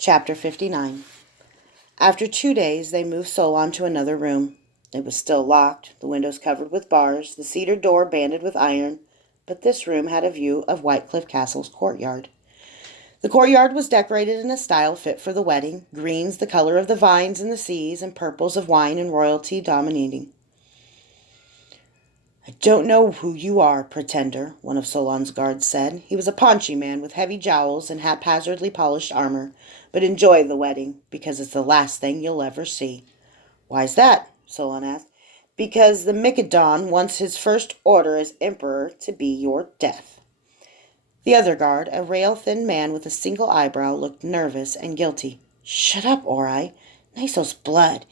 Chapter 59. After 2 days, they moved Solon to another room. It was still locked, the windows covered with bars, the cedar door banded with iron, but this room had a view of Whitecliff Castle's courtyard. The courtyard was decorated in a style fit for the wedding, greens the color of the vines and the seas, and purples of wine and royalty dominating. "I don't know who you are, pretender," one of Solon's guards said. He was a paunchy man with heavy jowls and haphazardly polished armor, but enjoy the wedding, because it's the last thing you'll ever see. "Why's that?" Solon asked. "Because the Micodon wants his first order as emperor to be your death." The other guard, a rail-thin man with a single eyebrow, looked nervous and guilty. "Shut up, Ori. Niso's blood.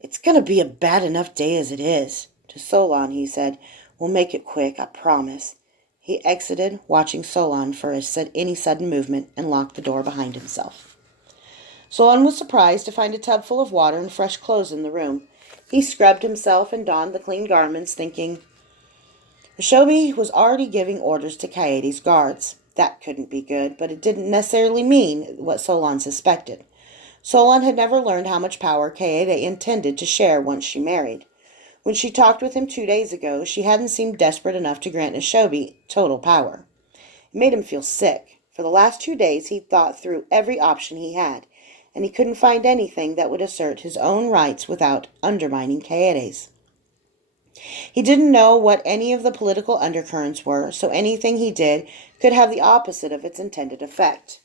It's gonna be a bad enough day as it is." To Solon, he said, "We'll make it quick, I promise." He exited, watching Solon for any sudden movement, and locked the door behind himself. Solon was surprised to find a tub full of water and fresh clothes in the room. He scrubbed himself and donned the clean garments, thinking, Ashobi was already giving orders to Kaede's guards. That couldn't be good, but it didn't necessarily mean what Solon suspected. Solon had never learned how much power Kaede intended to share once she married. When she talked with him 2 days ago, she hadn't seemed desperate enough to grant Ashobi total power. It made him feel sick. For the last 2 days he'd thought through every option he had, and he couldn't find anything that would assert his own rights without undermining Kaede's. He didn't know what any of the political undercurrents were, so anything he did could have the opposite of its intended effect.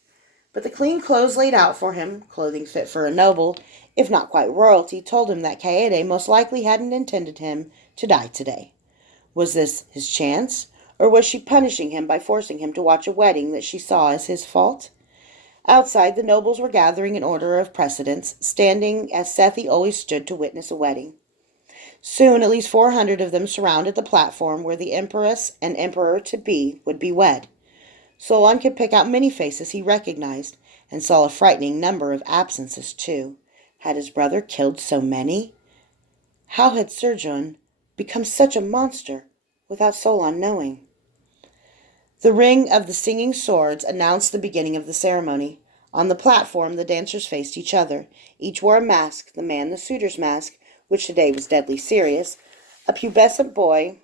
But the clean clothes laid out for him, clothing fit for a noble, if not quite royalty, told him that Kaede most likely hadn't intended him to die today. Was this his chance, or was she punishing him by forcing him to watch a wedding that she saw as his fault? Outside, the nobles were gathering in order of precedence, standing as Sethi always stood to witness a wedding. Soon, at least 400 of them surrounded the platform where the empress and emperor-to-be would be wed. Solon could pick out many faces he recognized, and saw a frightening number of absences, too. Had his brother killed so many? How had Serjon become such a monster without Solon knowing? The ring of the singing swords announced the beginning of the ceremony. On the platform, the dancers faced each other. Each wore a mask, the man the suitor's mask, which today was deadly serious. A pubescent boy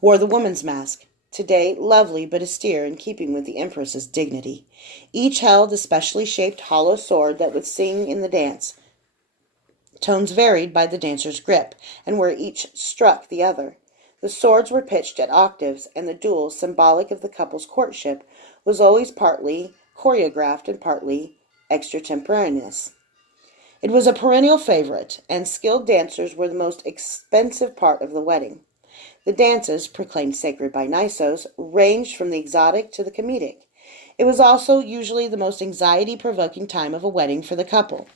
wore the woman's mask, today lovely but austere, in keeping with the empress's dignity. Each held a specially shaped hollow sword that would sing in the dance. Tones varied by the dancer's grip, and where each struck the other. The swords were pitched at octaves, and the duel, symbolic of the couple's courtship, was always partly choreographed and partly extratemporaneous. It was a perennial favorite, and skilled dancers were the most expensive part of the wedding. The dances, proclaimed sacred by Nisos, ranged from the exotic to the comedic. It was also usually the most anxiety-provoking time of a wedding for the couple.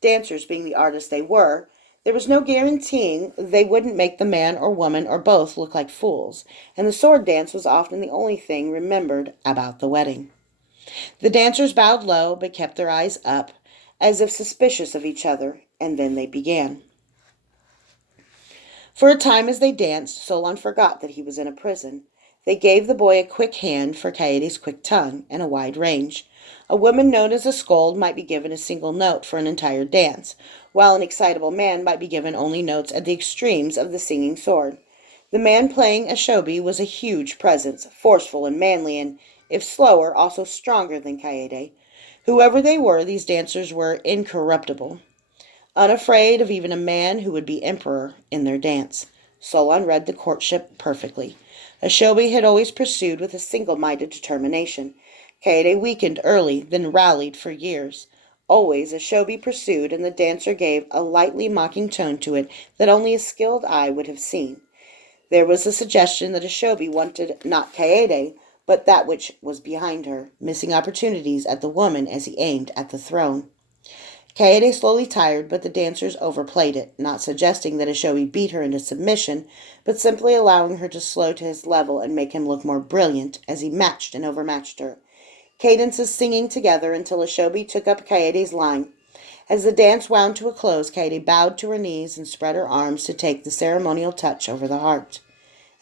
Dancers being the artists they were, there was no guaranteeing they wouldn't make the man or woman or both look like fools, and the sword dance was often the only thing remembered about the wedding. The dancers bowed low, but kept their eyes up, as if suspicious of each other, and then they began. For a time as they danced, Solon forgot that he was in a prison. They gave the boy a quick hand for Kaede's quick tongue, and a wide range. A woman known as a scold might be given a single note for an entire dance, while an excitable man might be given only notes at the extremes of the singing sword. The man playing Ashobi was a huge presence, forceful and manly, and, if slower, also stronger than Kaede. Whoever they were, these dancers were incorruptible, unafraid of even a man who would be emperor in their dance. Solon read the courtship perfectly. Ashobi had always pursued with a single-minded determination. Kaede weakened early, then rallied for years. Always Ashobi pursued, and the dancer gave a lightly mocking tone to it that only a skilled eye would have seen. There was a suggestion that Ashobi wanted not Kaede, but that which was behind her, missing opportunities at the woman as he aimed at the throne. Kaede slowly tired, but the dancers overplayed it, not suggesting that Ashobi beat her into submission, but simply allowing her to slow to his level and make him look more brilliant as he matched and overmatched her. Cadences singing together until Ashobi took up Kaede's line. As the dance wound to a close, Kaede bowed to her knees and spread her arms to take the ceremonial touch over the heart.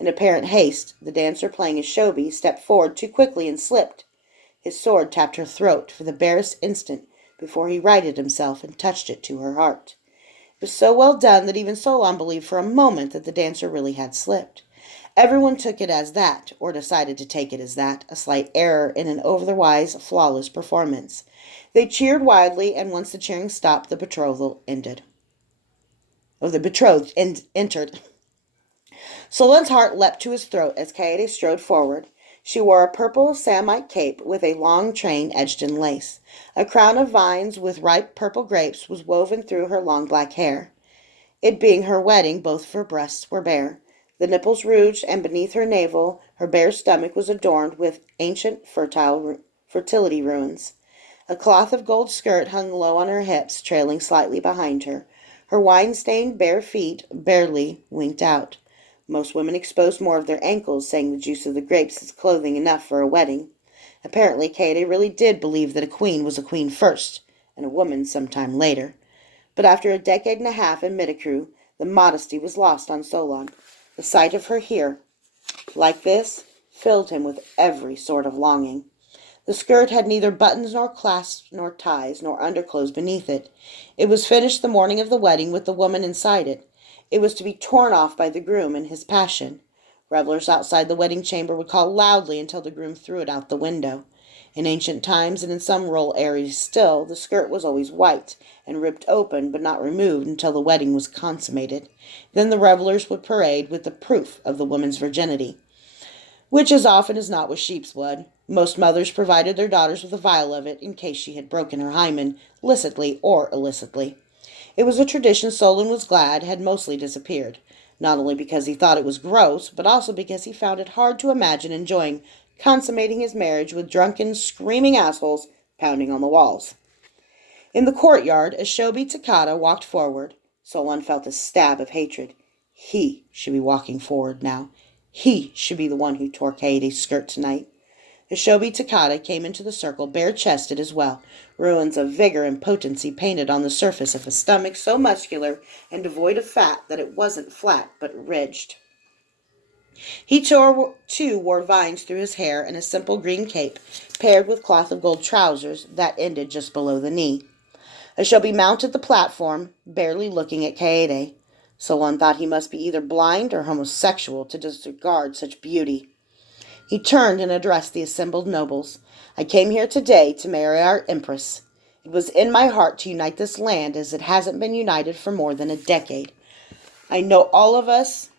In apparent haste, the dancer playing Ashobi stepped forward too quickly and slipped. His sword tapped her throat for the barest instant before he righted himself and touched it to her heart. It was so well done that even Solon believed for a moment that the dancer really had slipped. Everyone took it as that, or decided to take it as that, a slight error in an over-the-wise, flawless performance. They cheered wildly, and once the cheering stopped, the betrothal ended. The betrothed entered. Solon's heart leapt to his throat as Kaede strode forward. She wore a purple samite cape with a long train edged in lace. A crown of vines with ripe purple grapes was woven through her long black hair. It being her wedding, both of her breasts were bare. The nipples rouged, and beneath her navel her bare stomach was adorned with ancient fertility ruins. A cloth of gold skirt hung low on her hips, trailing slightly behind her. Her wine-stained bare feet barely winked out. Most women exposed more of their ankles, saying the juice of the grapes is clothing enough for a wedding. Apparently, Kaede really did believe that a queen was a queen first, and a woman sometime later. But after a decade and a half in Midikru, the modesty was lost on Solon. The sight of her here, like this, filled him with every sort of longing. The skirt had neither buttons nor clasps nor ties nor underclothes beneath it. It was finished the morning of the wedding with the woman inside it. It was to be torn off by the groom in his passion. Revelers outside the wedding chamber would call loudly until the groom threw it out the window. In ancient times, and in some rural areas still, the skirt was always white, and ripped open but not removed until the wedding was consummated. Then the revelers would parade with the proof of the woman's virginity, which as often as not was sheep's blood. Most mothers provided their daughters with a vial of it in case she had broken her hymen, licitly or illicitly. It was a tradition Solon was glad had mostly disappeared, not only because he thought it was gross, but also because he found it hard to imagine enjoying consummating his marriage with drunken, screaming assholes pounding on the walls. In the courtyard, as Shobi Takata walked forward, Solon felt a stab of hatred. He should be walking forward now. He should be the one who tore Kaede's skirt tonight. Shobi Takata came into the circle bare-chested as well, ruins of vigor and potency painted on the surface of a stomach so muscular and devoid of fat that it wasn't flat but ridged. He too wore vines through his hair and a simple green cape, paired with cloth of gold trousers that ended just below the knee. Shobi mounted the platform, barely looking at Kaede. Solon thought he must be either blind or homosexual to disregard such beauty. He turned and addressed the assembled nobles. I came here today to marry our empress. It was in my heart to unite this land as it hasn't been united for more than a decade. I know all of us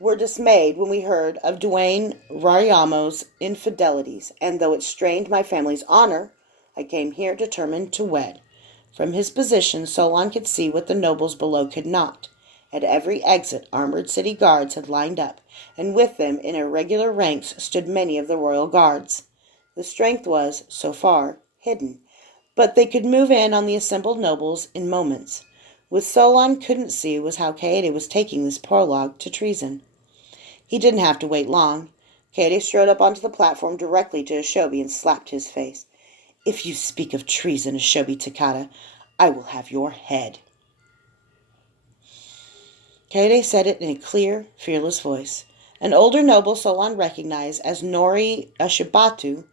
were dismayed when we heard of Dwayne Rariamo's infidelities, and though it strained my family's honor, I came here determined to wed. From his position, Solon could see what the nobles below could not. At every exit, armored city guards had lined up, and with them in irregular ranks stood many of the royal guards. The strength was, so far, hidden, but they could move in on the assembled nobles in moments. What Solon couldn't see was how Kaede was taking this prologue to treason. He didn't have to wait long. Kaede strode up onto the platform directly to Ashobi and slapped his face. If you speak of treason, Ashobi Takata, I will have your head. Kaede said it in a clear, fearless voice. An older noble Solon recognized as Nori Ashibatu,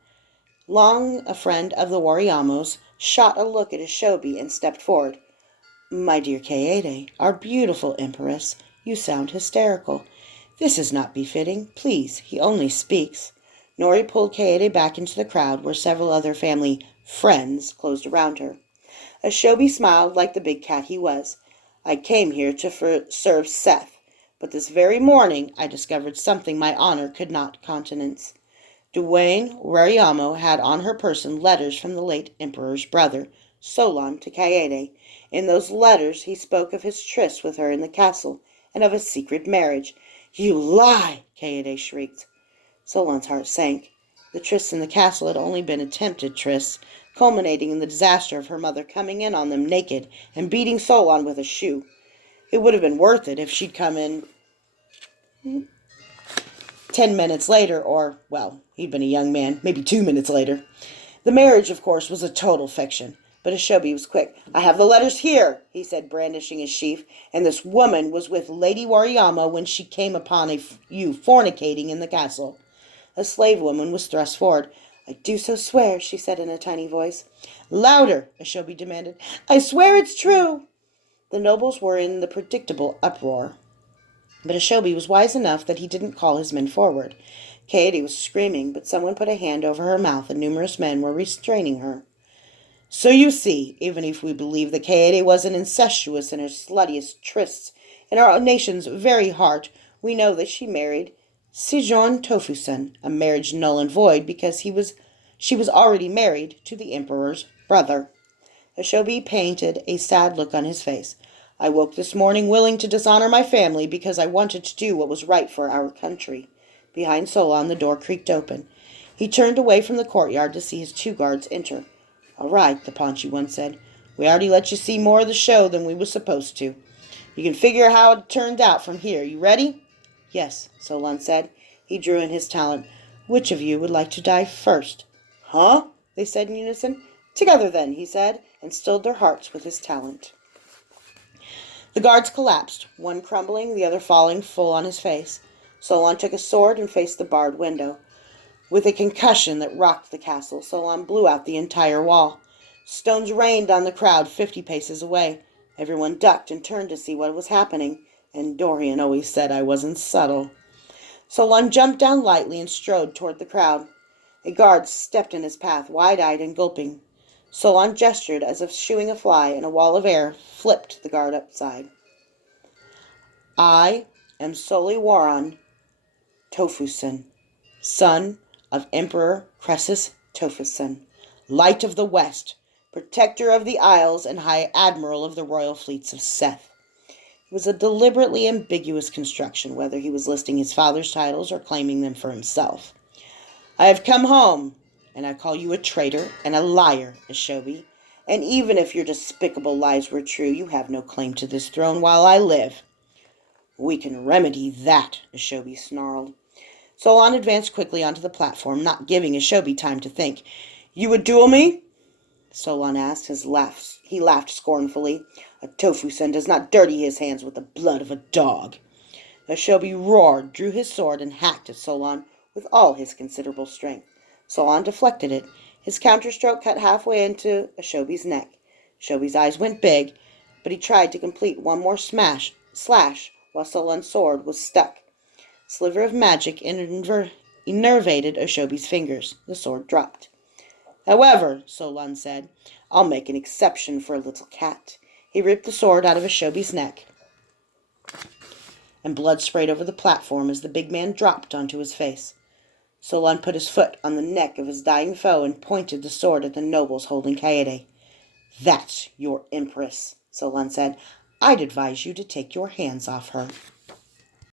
long a friend of the Wariyamos, shot a look at Ashobi and stepped forward. My dear Kaede, our beautiful empress, you sound hysterical. This is not befitting. Please, he only speaks. Nori pulled Kaede back into the crowd where several other family friends closed around her. Ashobi smiled like the big cat he was. I came here to serve Seth, but this very morning I discovered something my honor could not countenance. Dwayne Rariamo had on her person letters from the late emperor's brother, Solon, to Kaede. In those letters he spoke of his tryst with her in the castle, and of a secret marriage. You lie! Kaede shrieked. Solon's heart sank. The trysts in the castle had only been attempted trysts, culminating in the disaster of her mother coming in on them naked and beating Solon with a shoe. It would have been worth it if she'd come in 10 minutes later, or, well, he'd been a young man, maybe 2 minutes later. The marriage, of course, was a total fiction, but Ashobi was quick. I have the letters here, he said, brandishing his sheaf, and this woman was with Lady Wariyama when she came upon you fornicating in the castle. A slave woman was thrust forward. "I do so swear," she said in a tiny voice. "Louder," Ashobi demanded. "I swear it's true." The nobles were in the predictable uproar, but Ashobi was wise enough that he didn't call his men forward. Kaede was screaming, but someone put a hand over her mouth and numerous men were restraining her. "So you see, even if we believe that Kaede wasn't incestuous in her sluttiest trysts, in our nation's very heart, we know that she married Sijon Tofusen, a marriage null and void because she was already married to the emperor's brother." Ashobi painted a sad look on his face. "I woke this morning willing to dishonor my family because I wanted to do what was right for our country." Behind Solon, the door creaked open. He turned away from the courtyard to see his two guards enter. "All right," the paunchy one said. "We already let you see more of the show than we was supposed to. You can figure how it turned out from here. You ready?" "Yes," Solon said. He drew in his talent. "Which of you would like to die first?" "Huh?" they said in unison. "Together then," he said, and stilled their hearts with his talent. The guards collapsed, one crumbling, the other falling full on his face. Solon took a sword and faced the barred window. With a concussion that rocked the castle, Solon blew out the entire wall. Stones rained on the crowd 50 paces away. Everyone ducked and turned to see what was happening, and Dorian always said I wasn't subtle. Solon jumped down lightly and strode toward the crowd. A guard stepped in his path, wide-eyed and gulping. Solon gestured as if shooing a fly, and a wall of air flipped the guard upside. "I am Soliwaron Tofusen, son of Emperor Croesus Tofusen, Light of the West, Protector of the Isles, and High Admiral of the Royal Fleets of Seth." It was a deliberately ambiguous construction, whether he was listing his father's titles or claiming them for himself. "I have come home, and I call you a traitor and a liar, Ashobi. And even if your despicable lies were true, you have no claim to this throne while I live." "We can remedy that," Ashobi snarled. Solon advanced quickly onto the platform, not giving Ashobi time to think. "You would duel me?" Solon asked. He laughed scornfully. "A Tofusen does not dirty his hands with the blood of a dog." Ashobi roared, drew his sword, and hacked at Solon with all his considerable strength. Solon deflected it. His counterstroke cut halfway into Ashobi's neck. Ashobi's eyes went big, but he tried to complete one more slash while Solon's sword was stuck. A sliver of magic innervated Ashobi's fingers. The sword dropped. "However," Solon said, "I'll make an exception for a little cat." He ripped the sword out of Ashobi's neck, and blood sprayed over the platform as the big man dropped onto his face. Solon put his foot on the neck of his dying foe and pointed the sword at the nobles holding Kaede. "That's your empress," Solon said. "I'd advise you to take your hands off her."